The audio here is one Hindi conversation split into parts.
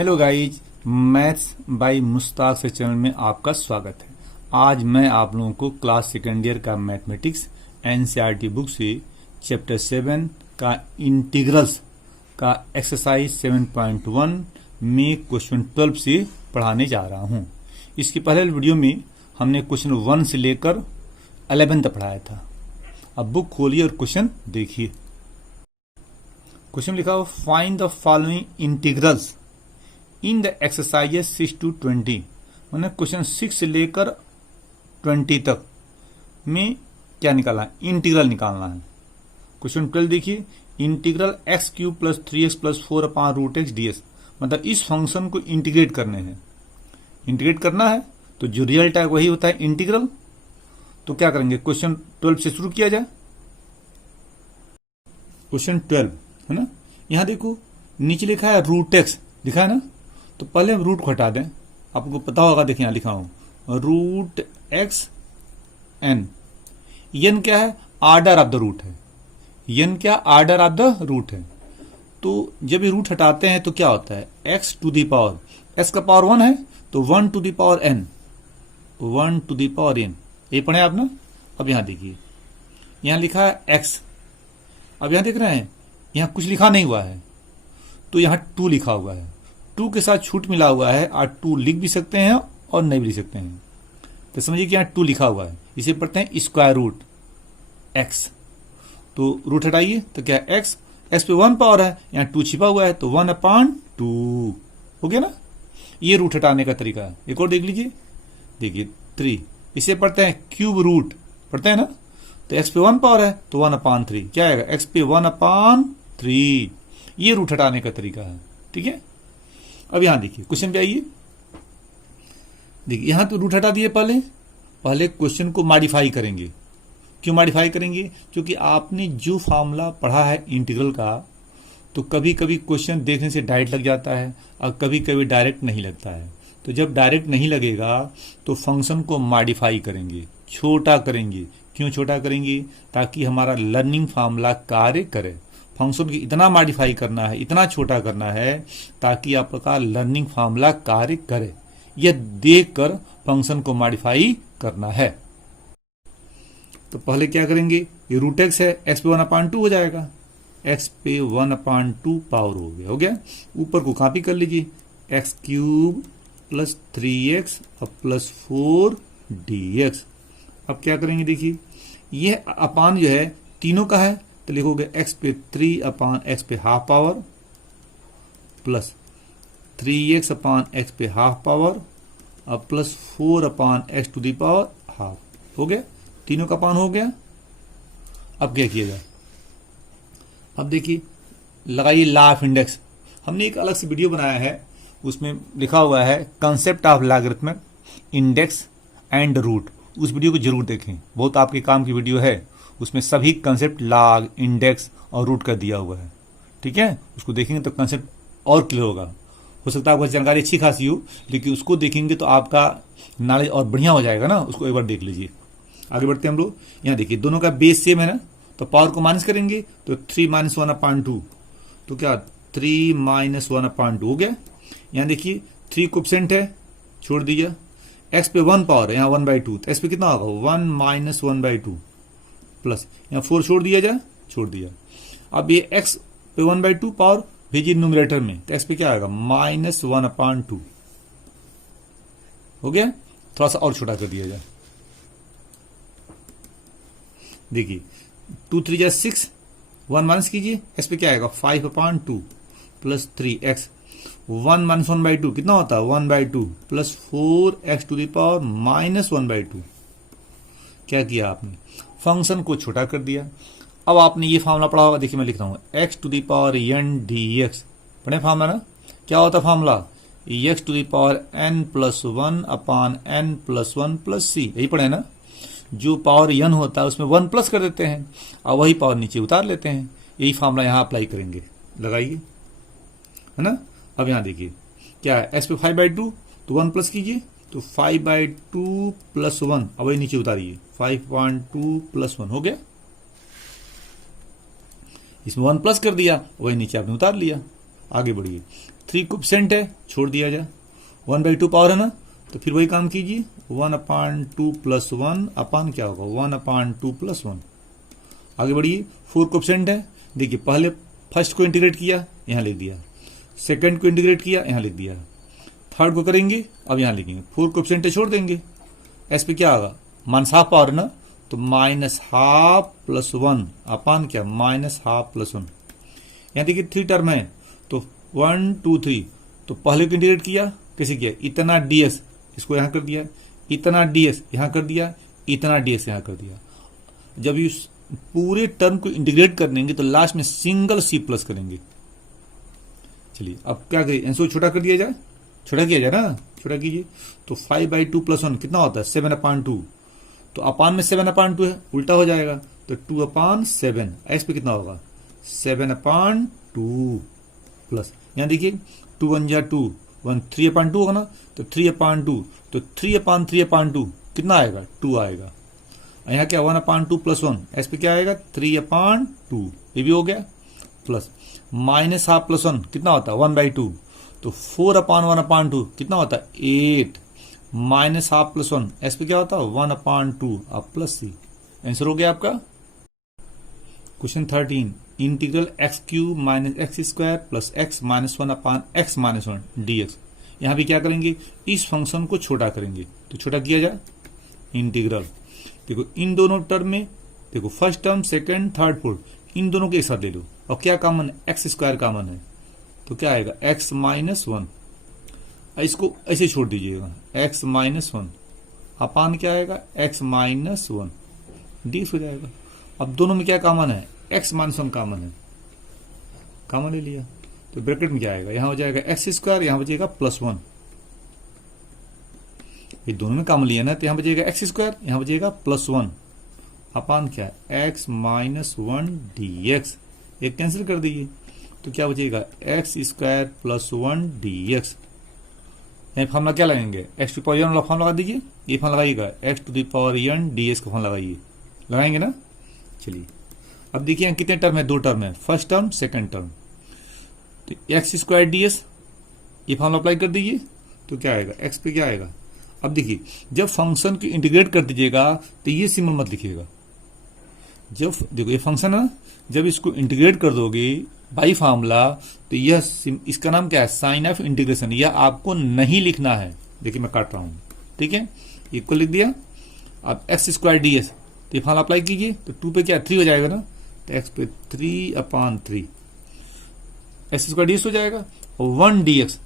Hello guys, maths by Mushtaq से चैनल में आपका स्वागत है। आज मैं आप लोगों को क्लास सेकेंड ईयर का मैथमेटिक्स एनसीईआरटी बुक से चैप्टर 7 का इंटीग्रल्स का एक्सरसाइज 7.1 में क्वेश्चन 12 से पढ़ाने जा रहा हूं। इसके पहले वीडियो में हमने क्वेश्चन 1 से लेकर 11 तक पढ़ाया था। अब बुक खोलिए और क्वेश्चन देखिए। क्वेश्चन लिखा हुआ find the following integrals in the exercises 6 to 20। मैंने क्वेश्चन 6 से लेकर 20 तक में क्या निकालना है, इंटीग्रल निकालना है। क्वेश्चन 12 देखिए, integral x cube plus 3x plus 4 upon root x d s. मतलब इस फंक्शन को इंटीग्रेट करने हैं, इंटीग्रेट करना है तो जो रिजल्ट है वही होता है इंटीग्रल। तो क्या करेंगे, क्वेश्चन 12 से शुरू किया जाए। क्वेश्चन 12 है ना, यहां देखो नीचे लिखा है रूट एक्स लिखा है ना, तो पहले हम रूट को हटा दें। आपको पता होगा, देखिए यहां लिखा हूं रूट एक्स एन। एन क्या है, आर्डर ऑफ द रूट है। एन क्या, आर्डर ऑफ द रूट है। तो जब ये रूट हटाते हैं तो क्या होता है, x to the power, x का पावर 1 है तो 1 to the power n, 1 to the power n, ये पढ़े आप ना। अब यहां देखिए, यहां लिखा है एक्स। अब यहां देख रहे हैं यहां कुछ लिखा नहीं हुआ है, तो यहां 2 लिखा हुआ है। 2 के साथ छूट मिला हुआ है, और 2 लिख भी सकते हैं और नहीं भी लिख सकते हैं। तो समझिए कि यहां 2 लिखा हुआ है, इसे पढ़ते हैं स्क्वायर रूट एक्स। तो रूट हटाइए तो क्या, एक्स, एक्स पे 1 पावर है, यहां 2 छिपा हुआ है तो 1/2 हो गया ना। ये रूट हटाने का तरीका है। एक और देख लीजिए, देखिए 3, इसे पढ़ते हैं क्यूब रूट, पढ़ते हैं ना। तो एक्स पे 1 पावर है तो 1/3 क्या आएगा, एक्स पे 1/3। ये रूट हटाने का तरीका है, ठीक है। अब यहां देखिए क्वेश्चन पे आइए। देखिए यहां तो रूट हटा दिए, पहले क्वेश्चन को मॉडिफाई करेंगे। क्यों मॉडिफाई करेंगे, क्योंकि आपने जो फॉर्मूला पढ़ा है इंटीग्रल का, तो कभी कभी क्वेश्चन देखने से डायरेक्ट लग जाता है और कभी कभी डायरेक्ट नहीं लगता है। तो जब डायरेक्ट नहीं लगेगा तो फंक्शन को मॉडिफाई करेंगे, छोटा करेंगे। क्यों छोटा करेंगे, ताकि हमारा लर्निंग फॉर्मूला कार्य करे। फंक्शन को इतना मॉडिफाई करना है, इतना छोटा करना है ताकि आपका लर्निंग फॉर्मूला कार्य करे। यह देखकर फंक्शन को मॉडिफाई करना है। तो पहले क्या करेंगे, ये रूट एक्स है, एक्स पे 1/2 हो जाएगा, एक्स पे 1/2 पावर हो गया। ऊपर को कॉपी कर लीजिए, एक्स क्यूब प्लस 3x और प्लस 4dx। अब क्या करेंगे, देखिए ये अपान जो है तीनों का है, तो लिखोगे x पे 3/x पे half power plus 3x upon x पे हाफ पावर और plus 4/x to the power half. हो गया, तीनों का अपान हो गया। अब क्या किया जाए, अब देखिए लगाइए लॉ ऑफ इंडेक्स। हमने एक अलग से वीडियो बनाया है, उसमें लिखा हुआ है concept of logarithmic index and root. उस वीडियो को जरूर देखें, बहुत आपके काम की वीडियो है। उसमें सभी कंसेप्ट लॉग, इंडेक्स और रूट का दिया हुआ है, ठीक है। उसको देखेंगे तो कंसेप्ट और क्लियर होगा। हो सकता है आपको जानकारी अच्छी खासी हो, लेकिन उसको देखेंगे तो आपका नॉलेज और बढ़िया हो जाएगा ना। उसको एक बार देख लीजिए। आगे बढ़ते हैं हम लोग। यहाँ देखिए दोनों का बेस सेम है ना, तो पावर को माइनस करेंगे तो 3 - 1/2, तो क्या 3 - 1/2 हो गया। यहाँ देखिए 3 कोएफिशिएंट है, छोड़ दीजिए। एक्स पे 1 पावर है, यहाँ 1/2, तो एक्स पे कितना होगा 1 - 1/2 प्लस यहाँ 4 छोड़ दिया जाए, छोड़ दिया। अब ये x पे 1/2 पावर भेजिए न्यूमरेटर में, तो x पे क्या आएगा -1/2 हो गया। थोड़ा सा और छोटा कर दिया जाए, देखिए 2 3 जा 6, 1 माइनस कीजिए, x पे क्या आएगा 5/2 प्लस 3x, 1 - 1/2 कितना होता है 1/2 plus 4x to the power -1/2। क्या किया आपने, फंक्शन को छोटा कर दिया। अब आपने ये फॉर्मूला पढ़ा होगा, देखिए मैं लिख रहा हूं x to the power n dx। पढ़े फॉर्मूला ना, क्या होता है formula, x to the power n+1 upon n+1 plus c। यही पढ़े ना, जो पावर n होता है उसमें 1 प्लस कर देते हैं और वही पावर नीचे उतार लेते हैं। यही फॉर्मूला यहां अप्लाई करेंगे, लगाइए, है ना। अब यहां देखिए क्या है, x पे 5/2 तो 1 प्लस कीजिए, तो 5/2 प्लस 1, अब वही नीचे उतारिए 5/2 प्लस 1 हो गया। इसमें 1 प्लस कर दिया, वही नीचे आपने उतार लिया। आगे बढ़िए, 3 कोएफिशिएंट है, छोड़ दिया जाए, 1/2 पावर है ना, तो फिर वही काम कीजिए, 1/2 प्लस 1 अपान क्या होगा 1/2 प्लस 1। आगे बढ़िए, 4 कोएफिशिएंट है, देखिए पहले फर्स्ट को इंटीग्रेट किया, यहां लिख दिया, सेकंड को इंटीग्रेट किया, यहां लिख दिया, थर्ड को करेंगे, अब यहां लिखेंगे, 4 कोएफिशिएंट छोड़ देंगे, एस पे क्या होगा -12 पावर है ना, तो -12 प्लस 1 अपान क्या -12 प्लस 1। यहां देखिए 3 टर्म है, तो 1 2 3, तो पहले को इंटीग्रेट किया, कैसे किया, इतना ds इसको यहां कर दिया, इतना ds यहां कर दिया, इतना ds यहां कर दिया। जब इस पूरे टर्म को इंटीग्रेट कर देंगे तो लास्ट में सिंगल c प्लस करेंगे। चलिए अब क्या करिए, आंसर छोटा कर दिया जाए, छोटा किया जाए ना, छोटा कीजिए, तो 5/2 प्लस 1 कितना होता है 7/2, तो अपान में 7/2 है, उल्टा हो जाएगा, तो 2/7, एस पे कितना होगा 7/2 प्लस, यहां देखिए 2 1 जा 2 1 3/2 होगा ना, तो 3/2, तो 3/3/2 कितना आएगा 2 आएगा। यहाँ क्या 1/2 प्लस 1, एस पे क्या आएगा 3/2, ये भी हो गया, प्लस -12 प्लस 1 कितना होता है 1/2, तो 4/1/2 कितना होता है 8, -12 प्लस 1 एस पे क्या होता है 1/2 अब प्लस सी। आंसर हो गया आपका। Question 13, integral x³ - x² plus x -1/x-1 dx। यहां भी क्या करेंगे, इस फंक्शन को छोटा करेंगे, तो छोटा किया जाए, इंटीग्रल देखो इन दोनों टर्म में, देखो first term second third fourth इन दोनों के एक साथ ले लो, और क्या कॉमन है x² कॉमन है, तो क्या आएगा x-1, इसको ऐसे छोड़ दीजिएगा x-1 अपान क्या आएगा x-1 dx हो जाएगा। अब दोनों में क्या कॉमन है x-1 कॉमन है, कॉमन ले लिया, तो ब्रैकेट में क्या आएगा, यहां हो जाएगा x², यहां बचेगा +1, ये दोनों में कॉमन लिया ना, तो यहां बचेगा x², यहां बचेगा +1 अपान क्या है x-1 dx, एक कैंसिल कर दीजिए, तो क्या बचेगा x² + 1 dx। यहां फॉर्मूला क्या लगाएंगे x² वाला फॉर्मूला लगा दीजिए, ये फॉर्मूला लगाइएगा x⁴n dx का फॉर्मूला लगाइए, लगाएंगे ना। चलिए अब देखिए यहाँ कितने टर्म है, 2 टर्म है, फर्स्ट टर्म सेकंड टर्म, तो x² ds ये फॉर्मूला अप्लाई कर दीजिए, तो क्या आएगा x पे क्या आएगा। अब देखिए जब फंक्शन को इंटीग्रेट कर दीजिएगा तो ये सिंबल मत लिखिएगा, जब देखो ये फंक्शन है, जब इसको इंटीग्रेट कर दोगे बाई फार्मूला, तो यह इसका नाम क्या है साइन ऑफ इंटीग्रेशन, यह आपको नहीं लिखना है। देखिए मैं काट रहा हूं, ठीक है, इक्वल लिख दिया। अब x² ds, तो ये फार्मूला अप्लाई कीजिए, तो 2 पे क्या 3 हो जाएगा ना, तो x पे 3/3 x² ds हो जाएगा, और 1 dx,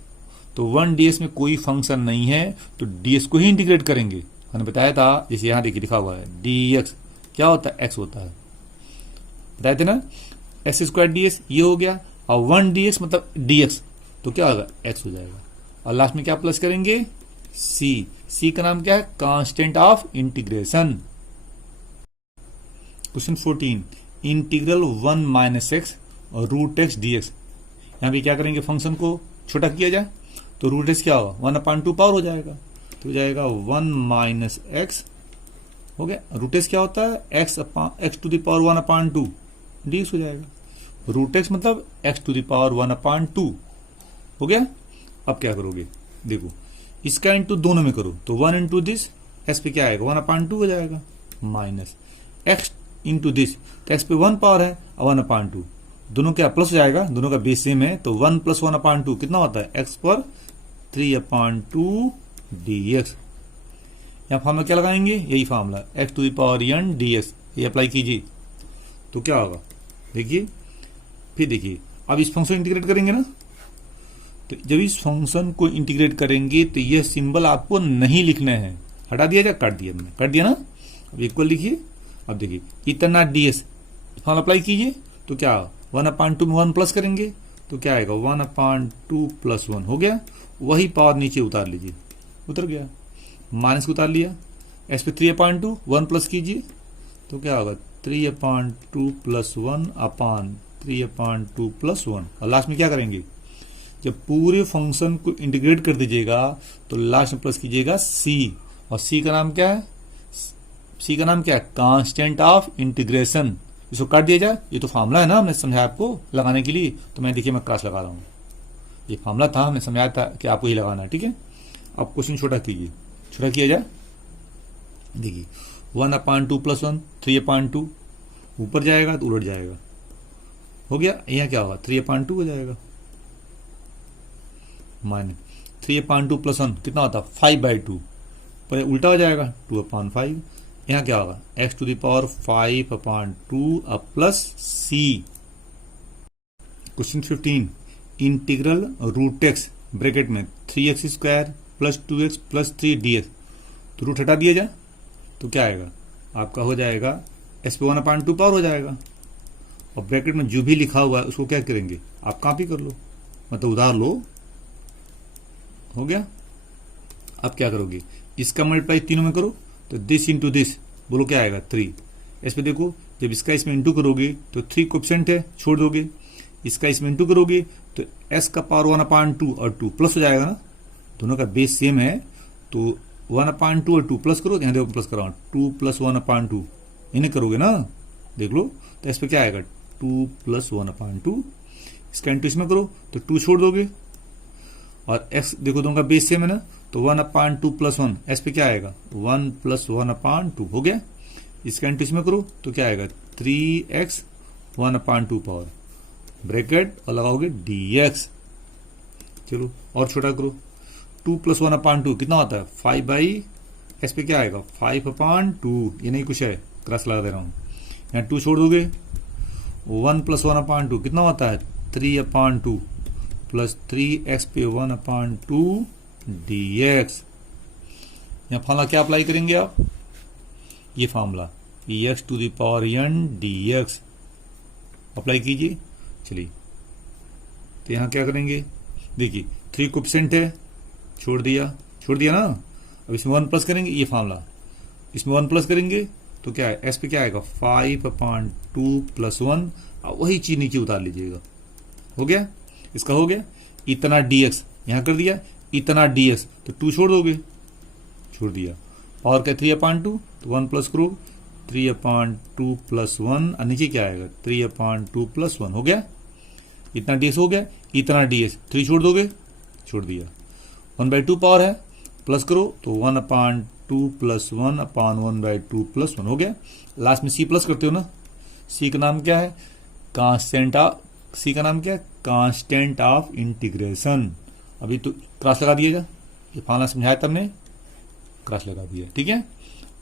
तो 1 ds में कोई फंक्शन नहीं है, तो ds को ही इंटीग्रेट करेंगे, हमने बताया था, जैसे यहां देखिए लिखा हुआ है dx क्या होता है x होता है, बताए थे ना, x² ds ये हो गया, और 1 ds मतलब dx, तो क्या होगा x हो जाएगा, और लास्ट में क्या प्लस करेंगे c का नाम क्या है constant of integration. Question 14, integral 1 - x और √x dx। यहां भी क्या करेंगे, फंक्शन को छोटा किया जाए, तो √x क्या होगा 1/2 पावर हो जाएगा, तो हो जाएगा 1 - x हो गया, √x क्या होता है x⁴1/2 dx हो जाएगा, √x मतलब x⁴1/2 हो गया। अब क्या करोगे, देखो इसका इंटू दोनों में करो, तो 1 इंटू दिस, x पे क्या आएगा 1/2 हो जाएगा, माइनस x इंटू दिस, तो x पे 1 पावर है और 1/2, दोनों क्या प्लस हो जाएगा, दोनों का बेस सेम है, तो 1 + 1/2 कितना होता है x पर 3/2 dx। यहां फॉर्मूला क्या लगाएंगे, यही फॉर्मूला x⁴n dx, ये अप्लाई कीजिए, तो क्या होगा देखिए, फिर देखिए अब इस फंक्शन इंटीग्रेट करेंगे ना, तो जब इस फंक्शन को इंटीग्रेट करेंगे तो यह सिंबल आपको नहीं लिखना है, हटा दिया जाए, काट दिया मैंने, काट दिया ना, अब इक्वल लिखिए। अब देखिए इतना ds फॉर्मूला अप्लाई कीजिए, तो क्या 1/2 में 1 प्लस करेंगे, तो क्या आएगा 1/2 + 1 हो गया, वही पावर नीचे उतार लीजिए, उतर गया, माइनस को उतार लिया, s पे 3/2 1 प्लस कीजिए, तो क्या होगा 3/2 + 1 अपान 3/2 + 1, और लास्ट में क्या करेंगे, जब पूरे फंक्शन को इंटीग्रेट कर दीजिएगा तो लास्ट में प्लस कीजिएगा c, और c का नाम क्या है, c का नाम क्या है कांस्टेंट ऑफ इंटीग्रेशन। इसको काट दिया जाए, ये तो फॉर्मूला है ना, हमने समझाया आपको लगाने के लिए, तो मैं देखिए मैं क्रॉस लगा रहा हूं, ये फार्मूला था, हमने समझाया था कि आपको ये लगाना है, ठीक है। अब क्वेश्चन छोटा कीजिए, छोटा किया जाए। देखिए 1/2 + 1 3/2, ऊपर जाएगा तो उलट जाएगा, हो गया। यहाँ क्या होगा 3/2 हो जाएगा, माइनस 3/2 + 1 कितना होता है 5/2, पर उल्टा हो जाएगा 2/5। यहाँ क्या होगा x⁵ 5/2 अब plus c। Question 15 integral √x bracket में 3x² + 2x + 3 dx, तो रूट हटा दिया जाए तो क्या आएगा आपका, हो जाएगा s पे 1/2 पावर हो जाएगा, और ब्रैकेट में जो भी लिखा हुआ है उसको क्या करेंगे आप कॉपी कर लो, मतलब उधार लो, हो गया। अब क्या करोगे, इसका मल्टीप्लाई तीनों में करो, तो दिस इंटू दिस, बोलो क्या आएगा 3। इस पे देखो जब इसका इसमें इंटू करोगे तो 3 कोएफिशिएंट है, छोड़ दोगे, इसका इसमें इंटू करोगे तो s का पावर 1/2 और 2 प्लस हो जाएगा ना, दोनों का बेस सेम है, तो 1/2 और 2 प्लस करो, यहाँ देखो प्लस कराओ 2 + 1/2, इन्हें करोगे ना, देख लो, तो इस पे क्या आएगा 2 + 1/2, इसका इंटू इसमें करो तो 2 छोड़ दोगे, और x देखो दोनों का बेस सेम है ना, तो 1/2 + 1, s पे क्या आएगा 1 + 1/2, हो गया। इसका इंटू इसमें करो तो क्या आएगा 3x 1/2 पावर ब्रैकेट और लगाओगे dx। चलो और छोटा करो, 2 + 1/2 कितना होता है 5/, s पे क्या आएगा 5/2, ये नहीं कुछ है, क्रॉस लगा दे रहा हूं, यहाँ 2 छोड़ दोगे, 1 + 1/2 कितना होता है 3/2 प्लस 3x पे 1/2 dx। यहाँ फार्मूला क्या अप्लाई करेंगे आप, ये फार्मूला x⁴n dx अप्लाई कीजिए। चलिए तो यहाँ क्या करेंगे, देखिए 3 कोएफिशिएंट है, छोड़ दिया ना, अब इसमें 1 प्लस करेंगे, ये फार्मूला, इसमें 1 प्लस करेंगे तो क्या है s पे क्या आएगा 5/2 + 1, वही चीज नीचे उतार लीजिएगा, हो गया। इसका हो गया, इतना dx यहां कर दिया, इतना dx तो 2 छोड़ दोगे, छोड़ दिया, पावर क्या 3/2, तो 1 प्लस करो 3/2 + 1, और नीचे क्या आएगा 3/2 + 1, हो गया। इतना dx हो गया, इतना dx 3 छोड़ दोगे, छोड़ दिया, 1/2 पावर है, प्लस करो तो 1/2 + 1/1/2 + 1, हो गया। लास्ट में c प्लस करते हो ना, c का नाम क्या है कांस्टेंट ऑफ, c का नाम क्या है कांस्टेंट ऑफ इंटीग्रेशन। अभी तो क्रॉस लगा दिया जा, ये फार्मूला समझाया तब ने, क्रॉस लगा दिया, ठीक है।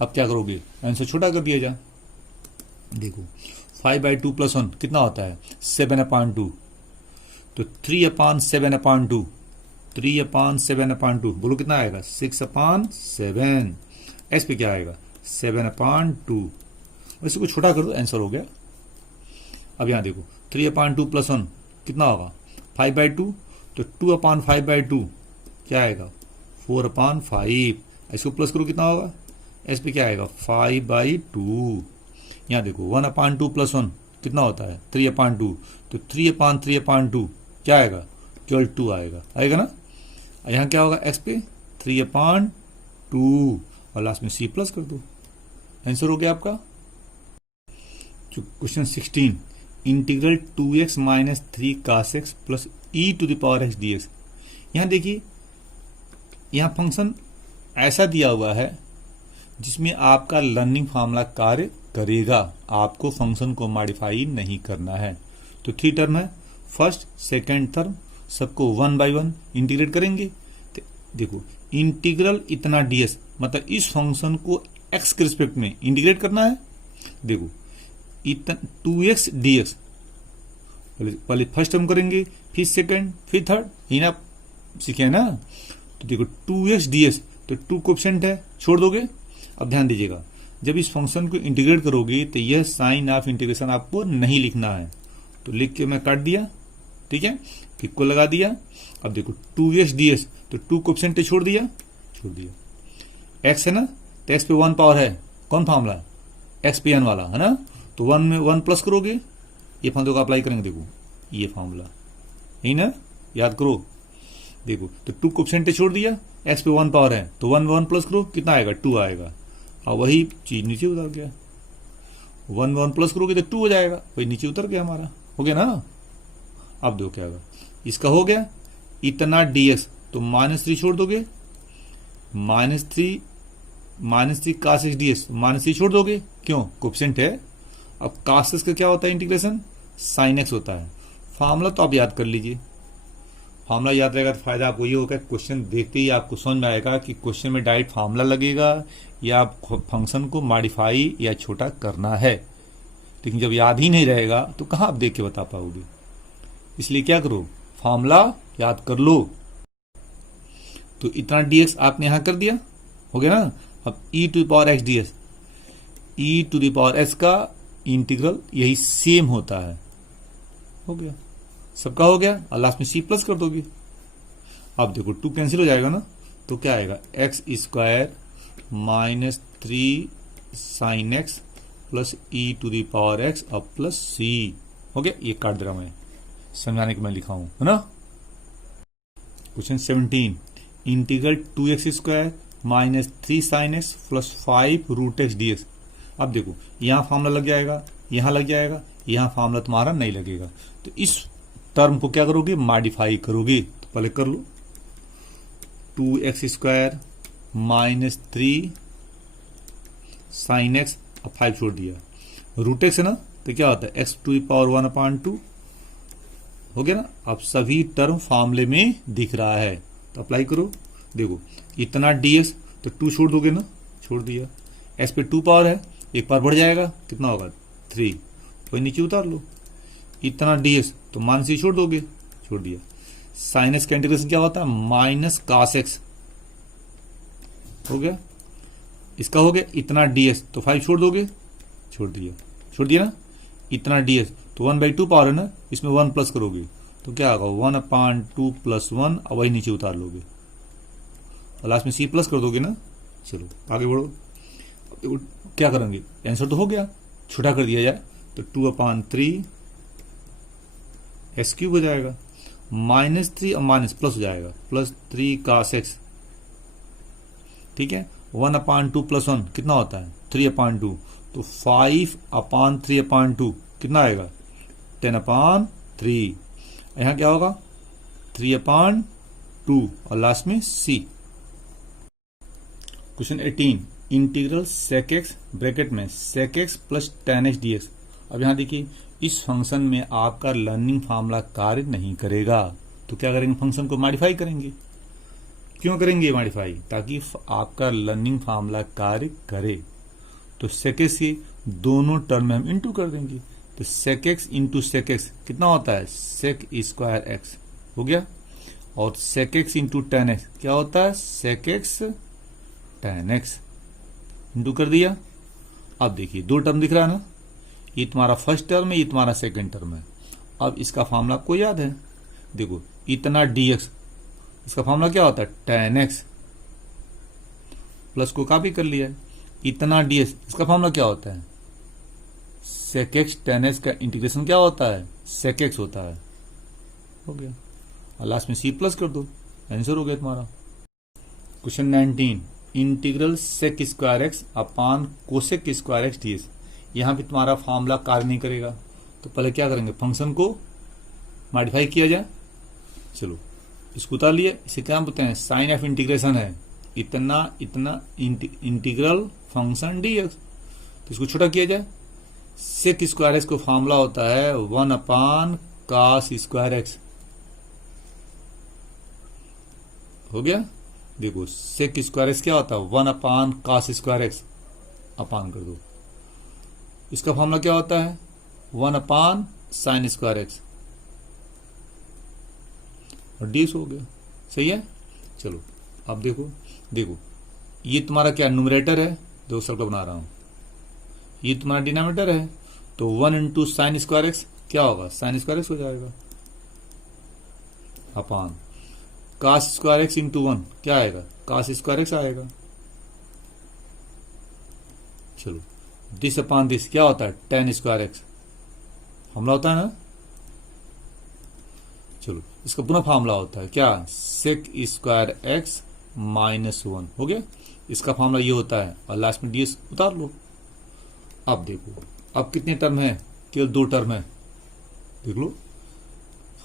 अब क्या करोगे आंसर छोटा कर दिया जा, देखो 5/2 + 1 कितना होता है 7/2, तो 3/7/2, 3/7/2 बोलो कितना आएगा 6/7, s पे क्या आएगा 7/2, इसको छोटा कर दो आंसर हो गया। अब यहां देखो 3/2 + 1 कितना होगा 5/2, तो 2/5/2 क्या आएगा 4/5, इसको प्लस करो कितना होगा, s पे क्या आएगा 5/2। यहाँ देखो 1/2 + 1 कितना होता है 3/2, तो 3/3/2 क्या आएगा केवल 2 आएगा ना। यहाँ क्या होगा x पे 3/2, और लास्ट में c प्लस कर दो, आंसर हो गया आपका। Question 16 integral 2x - 3 cos x + e⁻x dx। यहाँ देखिए, यहाँ फंक्शन ऐसा दिया हुआ है जिसमें आपका लर्निंग फार्मूला कार्य करेगा, आपको फंक्शन को मॉडिफाई नहीं करना है। तो 3 टर्म है, फर्स्ट सेकंड टर्म सबको 1 बाय 1 इंटीग्रेट करेंगे। तो देखो इंटीग्रल इतना ds, मतलब इस फंक्शन को x के रिस्पेक्ट में इंटीग्रेट करना है। देखो इतना 2x dx, पहले फर्स्ट टर्म करेंगे, फिर सेकंड, फिर थर्ड, ही ना सीखे ना। तो देखो 2x ds, तो 2 कोएफिशिएंट है, छोड़ दोगे। अब ध्यान दीजिएगा, जब इस फंक्शन को इंटीग्रेट करोगे तो यह साइन ऑफ इंटीग्रेशन आपको नहीं लिखना है, तो लिख के मैं काट दिया, ठीक है, किक को लगा दिया। अब देखो 2x ds, तो 2 कोएफिशिएंट छोड़ दिया, x है ना, तो x पे 1 पावर है, कौन फार्मूला x पे n वाला है ना, तो 1 में 1 प्लस करोगे, ये फार्मूला को अप्लाई करेंगे, देखो ये फार्मूला यही ना, याद करो। देखो तो 2 कोएफिशिएंट छोड़ दिया, x पे 1 पावर है, तो 1 में 1 प्लस करो, कितना आएगा 2 आएगा, और वही चीज नीचे उतर गया, 1 में 1 प्लस करोगे तो 2 हो जाएगा, वही नीचे उतर गया हमारा, हो गया ना। अब देखो क्या होगा, इसका हो गया, इतना dx, तो -3 छोड़ दोगे, -3 cos x dx, -3 छोड़ दोगे, क्यों, कोएफिशिएंट है। अब cos x का क्या होता है इंटीग्रेशन, sin x होता है। फार्मूला तो आप याद कर लीजिए, फार्मूला याद रहेगा तो फायदा आपको ये होगा, क्वेश्चन देखते ही आपको समझ में आएगा कि क्वेश्चन में डायरेक्ट फार्मूला लगेगा या फंक्शन को मॉडिफाई या छोटा करना है। लेकिन जब याद ही नहीं रहेगा तो कहाँ आप देख के बता पाओगे। इसलिए क्या करो, फार्मूला याद कर लो। तो इतना dx आपने यहां कर दिया, हो गया ना। अब e to the power x dx, e to the power x का इंटीग्रल यही सेम होता है, हो गया, सबका हो गया। और लास्ट में c प्लस कर दोगे। अब देखो 2 कैंसिल हो जाएगा ना, तो क्या आएगा, x square -3 sin x plus e to the power x अब प्लस c, हो गया। ये काट दे रहा मैं समझाने के मैं लिखा हूं, है ना। Question 17, integral 2x square -3 sin x plus 5 root x dx। अब देखो यहां फॉर्मूला लग जाएगा, यहां लग जाएगा, यहां फॉर्मूला तुम्हारा नहीं लगेगा। तो इस टर्म को क्या करोगे, मॉडिफाई करोगे। तो पहले कर लो, 2x स्क्वायर -3 sin x, अब 5 छोड़ दिया, रूट एक्स है ना, तो क्या होता है x टू द पावर 1/2, हो गया ना। अब सभी टर्म फॉर्मूले में दिख रहा है, तो अप्लाई करो। देखो इतना dx, तो 2 छोड़ दोगे ना, छोड़ दिया, s पे 2 पावर है, एक पावर बढ़ जाएगा, कितना होगा 3, कोई नीचे उतार लो। इतना dx, तो -c छोड़ दोगे, छोड़ दिया। sin x का इंटीग्रेशन क्या होता है, माइनस cos x, हो गया। इसका हो गया इतना dx, तो 5 छोड़ दोगे, छोड़ दिया ना। इतना dx, तो 1/2 पावर है ना, इसमें 1 प्लस करोगे तो क्या होगा, 1/2 + 1, अब वही नीचे उतार लोगे और लास्ट में c प्लस कर दोगे ना। चलो आगे बढ़ो, क्या करेंगे, आंसर तो हो गया, छोटा कर दिया जाए तो 2/3 s³ हो जाएगा, -3 और माइनस प्लस हो जाएगा, +3 cos x, ठीक है। 1/2 + 1 कितना होता है, 3/2, तो 5/3/2 कितना आएगा, 10/3। यहां क्या होगा, 3/2 और लास्ट में c। Question 18, integral sec x bracket में sec x plus tan x dx। अब यहां देखिए इस फंक्शन में आपका लर्निंग फार्मूला कार्य नहीं करेगा, तो क्या करेंगे, फंक्शन को मॉडिफाई करेंगे। क्यों करेंगे मॉडिफाई, ताकि आपका लर्निंग फार्मूला कार्य करे। तो sec x के दोनों टर्म में हम इंटू कर देंगे, तो sec x into sec x कितना होता है, sec स्क्वायर x, हो गया। और sec x into tan x क्या होता है, sec x tan x, into कर दिया। अब देखिए 2 टर्म दिख रहा है ना, ये तुम्हारा फर्स्ट टर्म है, ये तुम्हारा सेकंड टर्म है। अब इसका फार्मूला आपको याद है, देखो इतना dx, इसका फार्मूला क्या होता है, tan x, प्लस को कॉपी कर लिया है। इतना dx, इसका फार्मूला क्या होता है, sec x tan x का इंटीग्रेशन क्या होता है, sec x होता है, हो गया। और लास्ट में c प्लस कर दो, आंसर हो गया तुम्हारा। Question 19, integral sec square x अपान कोसेक स्क्वायर x dx। यहां भी तुम्हारा फार्मूला कार्य नहीं करेगा, तो पहले क्या करेंगे, फंक्शन को मॉडिफाई किया जाए। चलो इसको उतार लिया, इसे क्या बोलते हैं, साइन ऑफ इंटीग्रेशन है, इतना इंटीग्रल फंक्शन dx। तो इसको छोटा किया जाए, sec स्क्वायर x को फार्मूला होता है 1/cos स्क्वायर x, हो गया। देखो sec स्क्वायर x क्या होता है, 1/cos स्क्वायर x, अपान कर दो। इसका फॉर्मूला क्या होता है, 1/sin स्क्वायर x, और dx हो गया, सही है। चलो अब देखो ये तुम्हारा क्या न्यूमरेटर है, 2 सर्कल बना रहा हूं, ये तुम्हारा डिनोमिनेटर है, तो 1 इंटू साइन स्क्वायर एक्स क्या होगा, साइन स्क्वायर एक्स हो जाएगा, अपान कास स्क्वायर एक्स इंटू 1 क्या आएगा, कास स्क्वायर एक्स आएगा। चलो दिस अपान दिस क्या होता है, टेन स्क्वायर एक्स, फार्मूला होता है ना। चलो इसका पुनः फार्मूला होता है क्या, सेक स्क्वायर एक्स -1, हो गया। इसका फार्मूला ये होता है, और लास्ट में डीएस उतार लो। अब देखो अब कितने टर्म है, केवल 2 टर्म है, देख लो,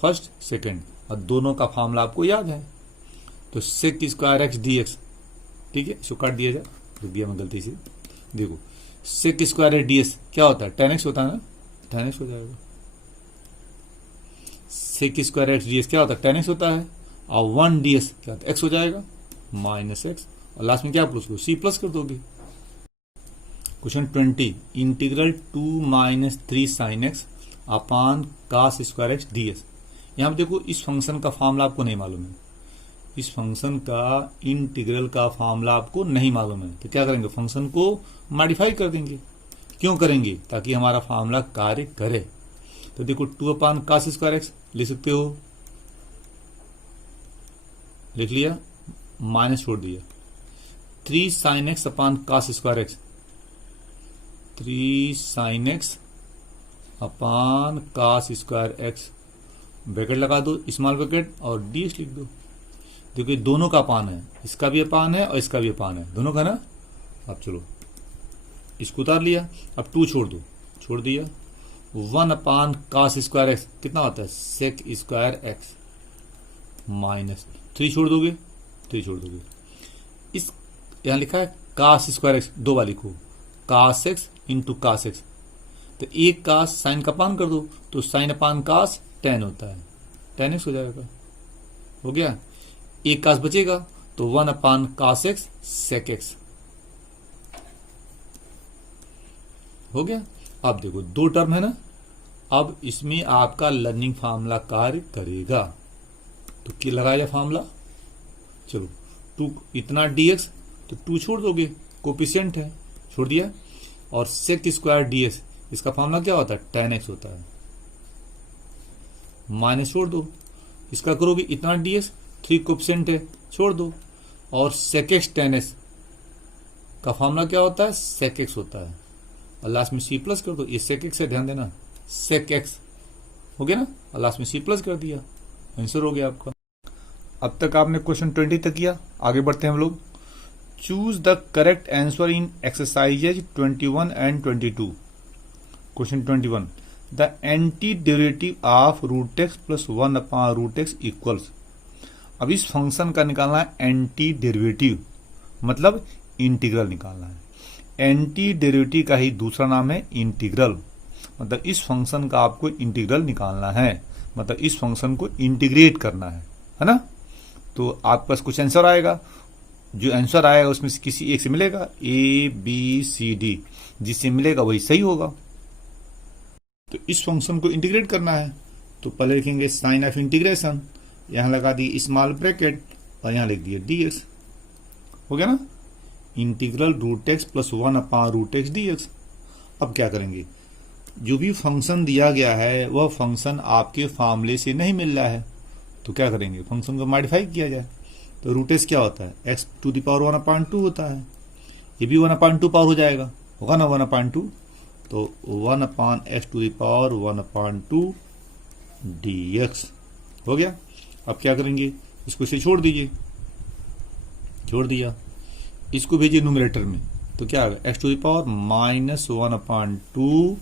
फर्स्ट सेकंड। और दोनों का फॉर्मूला आपको याद है। तो sec square x d x, ठीक है, इसको काट दिया जाए, लिख दिया मैं गलती से। देखो sec square x d x क्या होता है, tan x होता है ना, tan x हो जाएगा। Sec square x d x क्या होता है, tan x होता है, और 1 डी एक्स क्या होता है, x हो जाएगा माइनस एक्स, और लास्ट में क्या पूछ लो, सी प्लस कर दोगे। Question 20, integral 2 minus 3 sine x upon cos square x d x. यहां पर देखो इस फंक्शन का फॉर्मूला आपको नहीं मालूम है, इस फंक्शन का इंटीग्रल का फॉर्मूला आपको नहीं मालूम है, तो क्या करेंगे, फंक्शन को मॉडिफाई कर देंगे। क्यों करेंगे, ताकि हमारा फॉर्मूला कार्य करे। तो देखो 2 अपान कास स्क्वायर एक्स लिख सकते हो, लिख लिया, माइनस छोड़ दिया, 3 sine x upon cos square x, 3 sine x upon cos square x, bracket लगा दो स्मॉल ब्रैकेट और डी एक्स लिख दो। देखो दोनों का अपान है, इसका भी अपान है और इसका भी अपान है, दोनों का ना। अब चलो इसको उतार लिया, अब 2 छोड़ दो, छोड़ दिया, 1 अपान कास स्क्वायर एक्स कितना होता है, सेक स्क्वायर एक्स, माइनस 3 छोड़ दोगे, 3 छोड़ दोगे, इस यहां लिखा है कास स्क्वायर एक्स, 2 बार लिखो, कास एक्स इंटू कास एक्स, तो एक कास साइन का अपान कर दो, तो साइन अपान कास tan होता है, tan x हो जाएगा, हो गया। एक कास बचेगा तो 1 अपान कास एक्स सेक एक्स, हो गया। अब देखो 2 टर्म है ना, अब इसमें आपका लर्निंग फार्मूला कार्य करेगा, तो क्या लगाया जाए फार्मूला, चलो 2 इतना dx, तो 2 छोड़ दोगे, कोफिशिएंट है, छोड़ दिया, और सेक स्क्वायर dx, इसका फार्मूला क्या होता है, tan x होता है, माइनस छोड़ दो, इसका करोगे इतना dx, 3 कोफिशिएंट है, छोड़ दो, और सेक एक्स tan x का फार्मूला क्या होता है, सेक एक्स होता है, और लास्ट में सी प्लस कर दो, ये सेक एक्स है, ध्यान देना, सेक एक्स हो गया ना, और लास्ट में सी प्लस कर दिया, आंसर हो गया आपका। अब तक आपने क्वेश्चन 20 तक किया, आगे बढ़ते हैं हम लोग। Choose the correct answer in exercises 21 and 22। Question 21, the anti derivative of root x plus 1 upon root x equals. अब इस फंक्शन का निकालना है एंटी डेरिवेटिव, मतलब इंटीग्रल निकालना है। एंटी डेरिवेटिव का ही दूसरा नाम है इंटीग्रल, मतलब इस फंक्शन का आपको इंटीग्रल निकालना है, मतलब इस फंक्शन को इंटीग्रेट करना है ना। तो आपके पास कुछ आंसर आएगा, जो आंसर आएगा उसमें से किसी एक से मिलेगा, ए बी सी डी, जिससे मिलेगा वही सही होगा। तो इस फंक्शन को इंटीग्रेट करना है, तो पहले लिखेंगे साइन ऑफ इंटीग्रेशन, यहां लगा दी स्मॉल ब्रैकेट और यहां लिख दिया डी एक्स, हो गया ना, integral root x plus 1 upon root x d x. अब क्या करेंगे, जो भी फंक्शन दिया गया है वह फंक्शन आपके फार्मूले से नहीं मिल रहा है, तो क्या करेंगे, फंक्शन को मॉडिफाई किया जाए। तो रूट एक्स क्या होता है, एक्स टू द पावर 1/2 होता है, ये भी 1/2 पावर हो जाएगा, होगा ना 1/2, तो 1 upon x to the power 1/2 dx हो गया। अब क्या करेंगे, इसको से छोड़ दीजिए, छोड़ दिया, इसको भेजिए न्यूमरेटर में, तो क्या आएगा, x to the power -1/2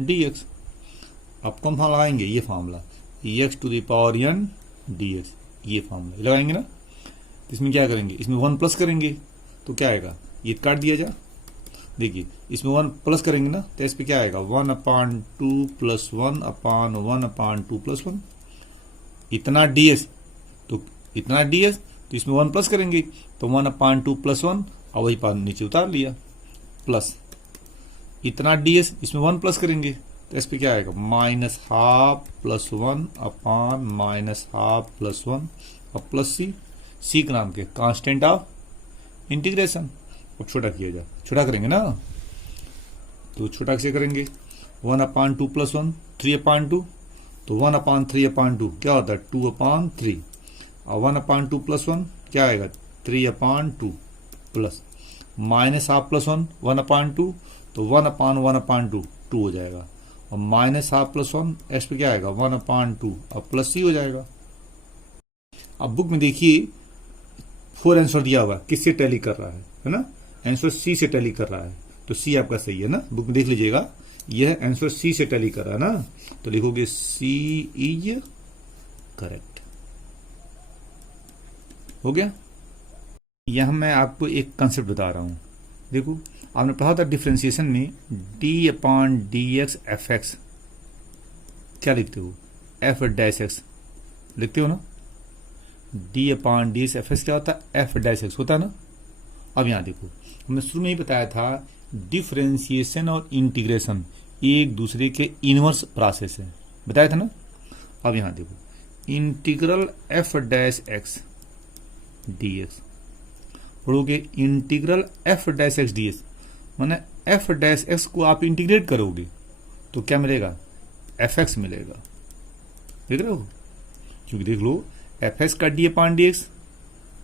dx। अब कौन फॉर्मूला लगाएंगे, ये formula, x to the power n dx, ये फॉर्मूला लगाएंगे ना। तो इसमें क्या करेंगे, इसमें 1 प्लस करेंगे, तो क्या आएगा, ये काट दिया जा, देखिए इसमें 1 प्लस करेंगे ना, तो इस पे क्या आएगा, 1/2 प्लस 1 अपॉन 1/2 प्लस 1, इतना ds, तो इतना ds, तो इसमें 1 प्लस करेंगे, तो 1/2 प्लस 1, और वही पावर नीचे उतार लिया, प्लस इतना ds, इसमें 1 प्लस करेंगे, तो इस पे क्या आएगा, -12 प्लस 1 अपॉन -12 प्लस 1, और प्लस सी का नाम के कांस्टेंट ऑफ इंटीग्रेशन। अब छोटा किया जाए, छोटा करेंगे ना, तो छोटा कैसे करेंगे, 1/2 प्लस 1 3/2, तो 1/3/2 क्या होता है, 2/3, और 1/2 प्लस 1 क्या आएगा, 3/2 प्लस -12 प्लस 1 1/2, तो 1/1/2 2 हो जाएगा, और -12 प्लस 1 एक्स पे क्या आएगा, 1/2, और प्लस सी हो जाएगा। अब बुक में देखिए 4 आंसर दिया हुआ, किससे टैली कर रहा है ना, आंसर सी से टैली कर रहा है, तो सी आपका सही है ना, बुक में देख लीजिएगा, यह आंसर सी से टैली कर रहा है ना, तो लिखोगे सी इज करेक्ट हो गया। यहां मैं आपको एक कंसेप्ट बता रहा हूं। देखो, आपने पढ़ा था डिफरेंशिएशन में D upon d x f x, क्या लिखते हो, एफ डैश एक्स लिखते हो ना। D upon d x f x क्या होता है, एफ डैश एक्स होता है ना। अब यहां देखो, हमने शुरू में ही बताया था डिफरेंशिएशन और इंटीग्रेशन एक दूसरे के इनवर्स प्रोसेस है, बताया था ना। अब यहां देखो, integral f dash x d x पढ़ोगे, integral f dash x d x माने एफ डैश एक्स को आप इंटीग्रेट करोगे तो क्या मिलेगा, एफ एक्स मिलेगा। देख रहे हो, क्योंकि देख लो एफ एक्स का डी अपॉन डी एक्स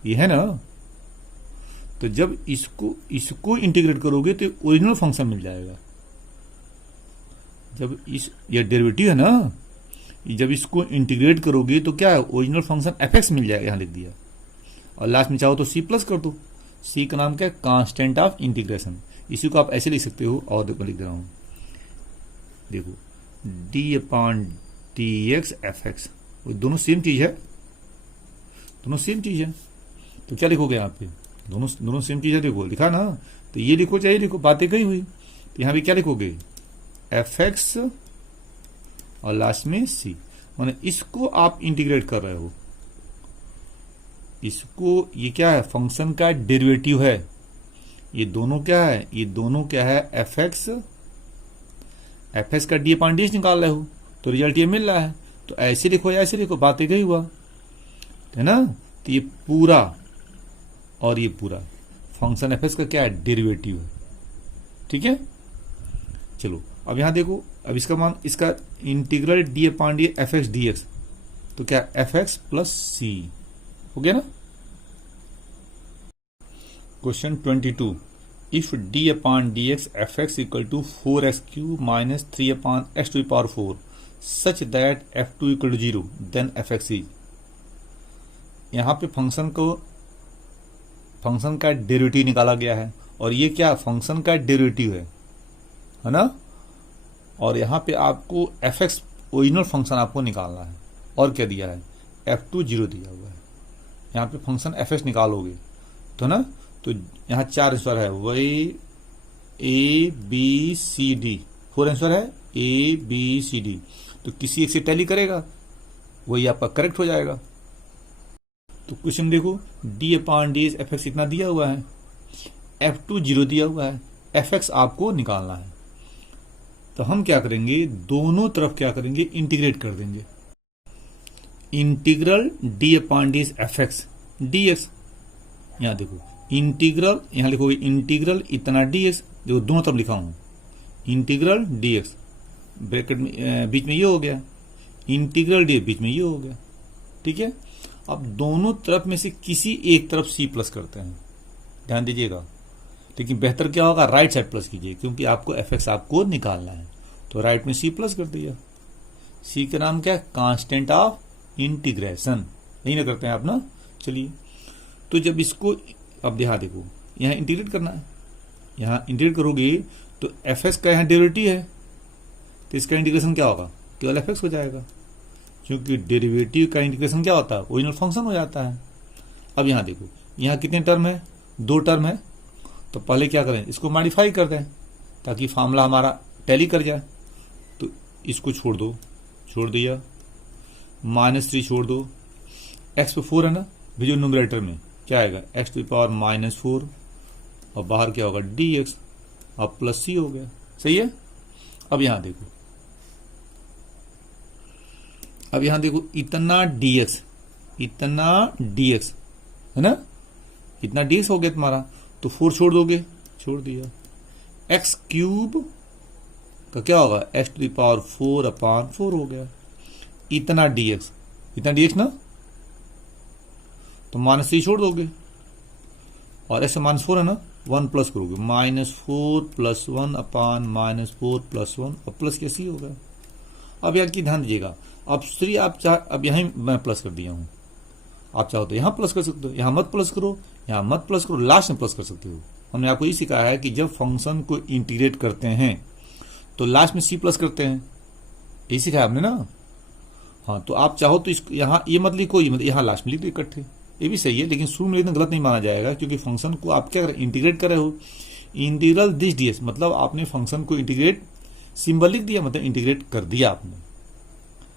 ये है ना, तो जब इसको इंटीग्रेट करोगे तो ओरिजिनल फंक्शन मिल जाएगा। जब ये डेरिवेटिव है ना, जब इसको इंटीग्रेट करोगे तो क्या है, ओरिजिनल फंक्शन एफ एक्स मिल जाएगा, यहां लिख दिया। और लास्ट में चाहो तो सी प्लस कर दो, सी का नाम क्या है, कांस्टेंट ऑफ इंटीग्रेशन। इसी को आप ऐसे लिख सकते हो, और देखो लिख दे रहा हूं, देखो D upon d x f x, दोनों सेम चीज है, दोनों सेम चीज है। तो क्या लिखोगे यहाँ पे, दोनों सेम चीज है, देखो लिखा ना, तो ये लिखो चाहे लिखो, बातें कही हुई। तो यहाँ पे क्या लिखोगे, एफ एक्स और लास्ट में सी, माने इसको आप इंटीग्रेट कर रहे हो, इसको, ये क्या है, फंक्शन का डेरिवेटिव है। ये दोनों क्या है, ये दोनों क्या है, एफ एक्स का डी अपॉन डी एक्स निकाल रहे हो, तो रिजल्ट ये मिल रहा है। तो ऐसे लिखो या ऐसे लिखो, बातें कही हुआ है ना। तो ये पूरा और ये पूरा फंक्शन एफ एक्स का क्या है, डेरिवेटिव है, ठीक है। चलो अब यहां देखो, अब इसका मान, इसका integral d upon d f x d x, तो क्या एफ एक्स प्लस सी हो गया ना। Question 22, if d upon d x f x equal to 4x cube minus 3 upon x to power 4 such that f two equal to 0 then f x is. यहां पे फंक्शन का डेरिवेटिव निकाला गया है, और ये क्या फंक्शन का डेरिवेटिव है ना। और यहां पे आपको एफ एक्स ओरिजिनल फंक्शन आपको निकालना है, और क्या दिया है, एफ टू 0 दिया हुआ है। यहाँ पे फंक्शन एफ एक्स निकालोगे तो ना, तो यहाँ 4 आंसर है, वही A B C D, 4 answer है ए बी सी डी, तो किसी एक से टैली करेगा, वही आपका करेक्ट हो जाएगा। तो क्वेश्चन देखो, D upon d f x इतना दिया हुआ है, एफ टू 0 दिया हुआ है, एफ एक्स आपको निकालना है। तो हम क्या करेंगे, दोनों तरफ क्या करेंगे, इंटीग्रेट कर देंगे। Integral d upon d f x d x, यहां देखो इंटीग्रल, यहां लिखोगे इंटीग्रल इतना डी एक्स, देखो दोनों तरफ लिखा हूं, इंटीग्रल डी एक्स, ब्रैकेट में बीच में ये हो गया, इंटीग्रल डी बीच में ये हो गया, ठीक है। अब दोनों तरफ में से किसी एक तरफ सी प्लस करते हैं, ध्यान दीजिएगा। लेकिन बेहतर क्या होगा, राइट साइड प्लस कीजिए, क्योंकि आपको एफ एक्स आपको निकालना है। तो राइट में सी प्लस कर दिया, सी का नाम क्या है, कांस्टेंट ऑफ इंटीग्रेशन, यही ना करते हैं आप ना। चलिए, तो जब इसको, अब देखो यहां इंटीग्रेट करना है, यहां इंटीग्रेट करोगे तो एफ एक्स का यहां डेरिवेटिव है, तो इसका इंटीग्रेशन क्या होगा, केवल एफ एक्स हो जाएगा, क्योंकि डेरिवेटिव का इंटीग्रेशन क्या होता है, ओरिजिनल फंक्शन हो जाता है। अब यहां देखो, यहां कितने टर्म है, 2 टर्म है, तो पहले क्या करें, इसको मॉडिफाई कर दें ताकि फॉर्मूला हमारा टैली कर जाए। तो इसको छोड़ दो, छोड़ दिया, -3 छोड़ दो, एक्स पे 4 है ना, भेजो न्यूमरेटर में, क्या आएगा, एक्स टू पावर -4, और बाहर क्या होगा, डी एक्स, अब प्लस सी हो गया, सही है। अब यहां देखो, अब यहां देखो, इतना डीएक्स है ना, इतना डीएक्स हो गया तुम्हारा, तो 4 छोड़ दोगे, छोड़ दिया, एक्स क्यूब का क्या होगा, एक्स टू पावर 4/4 हो गया, इतना डीएक्स ना, तो -3 छोड़ दोगे, और ऐसे -4 है ना, 1 प्लस करोगे, -4 + 1/-4 + 1, और प्लस कैसे हो गया। अब यार की ध्यान दीजिएगा, अब 3 आप अब यहीं मैं प्लस कर दिया हूं, आप चाहो तो यहां प्लस कर सकते हो, यहां मत प्लस करो, यहां मत प्लस करो, लास्ट में प्लस कर सकते हो। हमने आपको ये सिखाया है कि जब फंक्शन को इंटीग्रेट करते हैं तो लास्ट में सी प्लस करते हैं, यही सिखाया आपने ना। हाँ, तो आप चाहो तो इसको यहाँ ये मत लिखो, ये मतलब यहाँ लास्ट में लिख दो इकट्ठे, ये भी सही है, लेकिन शुरू में लिखना गलत नहीं माना जाएगा, क्योंकि फंक्शन को आप क्या करें, इंटीग्रेट कर रहे हो। इंटीग्रल दिस डीएस मतलब आपने फंक्शन को इंटीग्रेट, सिंबल लिख दिया मतलब इंटीग्रेट कर दिया आपने,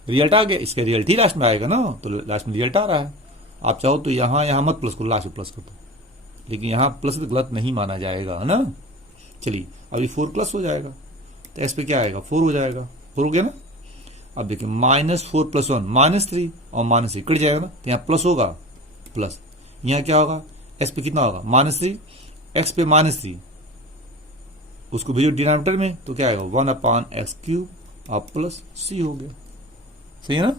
रिजल्ट आ गया, इसका रिजल्ट ही लास्ट में आएगा ना, तो लास्ट में रिजल्ट आ रहा है। आप चाहो तो यहाँ मत प्लस करो, लास्ट में प्लस कर दो, लेकिन यहाँ प्लस तो गलत नहीं माना जाएगा, है ना। चलिए अभी 4 प्लस हो जाएगा, तो एस पे क्या आएगा, 4 हो जाएगा, 4 हो गया ना। अब देखिए -4 + 1 -3 और -3 कट जाएगा ना, तो यहाँ प्लस होगा, प्लस यहाँ क्या होगा, एस पे कितना होगा -3, एक्स पे -3, उसको भेजो डिनोमिनेटर में तो क्या आएगा 1/x³ अब प्लस c हो गया, सही है ना।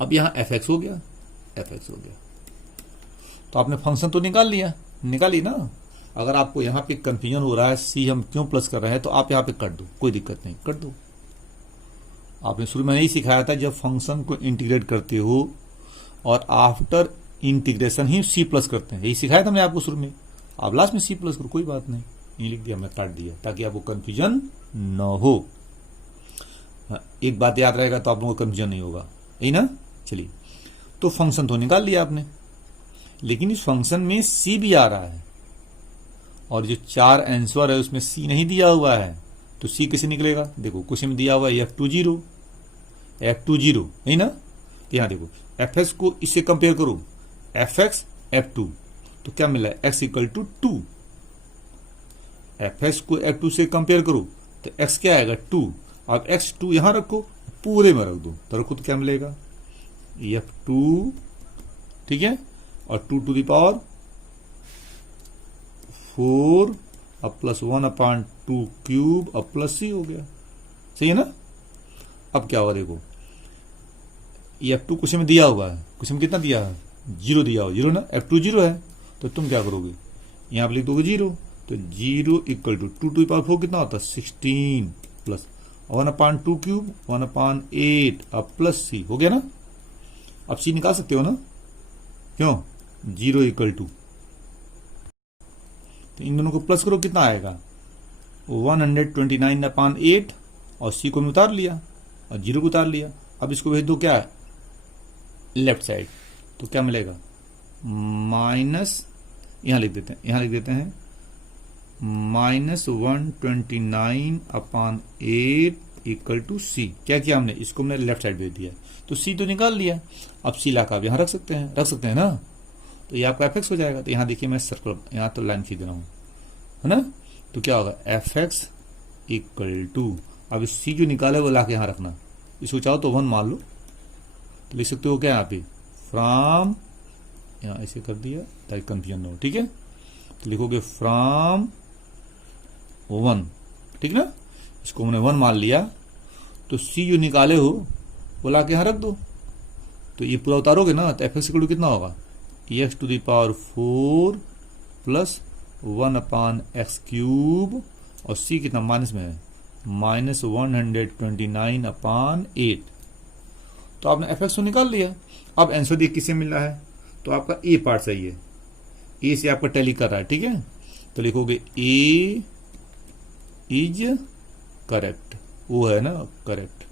अब यहाँ fx हो गया, fx हो गया, तो आपने फंक्शन तो निकाली ना। अगर आपको यहाँ पे कंफ्यूजन हो रहा है c हम क्यों प्लस कर रहे हैं, तो आप यहाँ पे कर दो, कोई दिक्कत नहीं, कर दो। आपने शुरू में नहीं सिखाया था, जब फंक्शन को इंटीग्रेट करते हो और आफ्टर इंटीग्रेशन ही c प्लस करते हैं, यही सिखाया था मैं आपको शुरू में। आप लास्ट में c प्लस करो, कोई बात नहीं, ये लिख दिया, मैं काट दिया ताकि आपको कंफ्यूजन न हो। एक बात याद रहेगा तो आप लोगों को कंफ्यूजन नहीं होगा, यही ना। चलिए, तो फंक्शन तो निकाल लिया आपने, लेकिन इस फंक्शन में c भी आ रहा है, और जो 4 आंसर है उसमें c नहीं दिया हुआ है, तो c कैसे निकलेगा। देखो क्वेश्चन में दिया हुआ है f20, यही ना। तो यहाँ देखो fx को इससे कंपेयर करो, fx f2, तो क्या मिला है, x = 2। fx को f2 से कंपेयर करो तो x क्या आएगा 2। अब x2 यहां रखो, पूरे में रख दो, तो रखो तो क्या मिलेगा f2, ठीक है, और 2 टू द पावर 4 अब प्लस 1/2³ अब प्लस c हो गया, सही है ना। अब क्या होगा, देखो ये f2 क्वेश्चन में दिया हुआ है, क्वेश्चन में कितना दिया है 0 दिया हुआ, 0 ना, f2 0 है, तो तुम क्या करोगे, यहां पर लिख दोगे 0, तो 0 = 2 टू द पावर 4 कितना होता है 16 प्लस 1/2³ 1/8 अब प्लस c हो गया ना। अब c निकाल सकते हो ना, क्यों, 0 = तो इन दोनों को प्लस करो, कितना आएगा 129/8, और c को मैं उतार लिया और 0 को उतार लिया। अब इसको भेज दो क्या है लेफ्ट साइड, तो क्या मिलेगा माइनस, यहां लिख देते हैं -129/8 = c। क्या किया हमने, इसको हमने लेफ्ट साइड भेज दिया, तो c तो निकाल लिया। अब c ला कर आप यहां रख सकते हैं ना, तो ये आपका fx हो जाएगा। तो यहां देखिए मैं सर्कल, यहां तो लाइन खींच रहा हूं, है ना, तो क्या होगा fx = अब c जो निकाले वो ला के यहां रखना, इसको चाहो तो 1 मान लो, तो लिख सकते हो क्या यहाँ पे फ्रॉम, यहाँ ऐसे कर दिया ताकि कंफ्यूजन न हो, ठीक है, तो लिखोगे फ्रॉम 1, ठीक ना, इसको हमने 1 मान लिया, तो c जो निकाले हो वो ला के यहां रख दो, तो ये पूरा उतारोगे ना, तो fx = कितना होगा x⁴ प्लस 1/x³ और c कितना माइनस में है -129/8। तो आपने fx को निकाल लिया। अब आंसर देखिए किससे मिल रहा है, तो आपका ए पार्ट सही है, ए से आपका टैली कर रहा है, ठीक है, तो लिखोगे ए इज करेक्ट, वो है ना करेक्ट।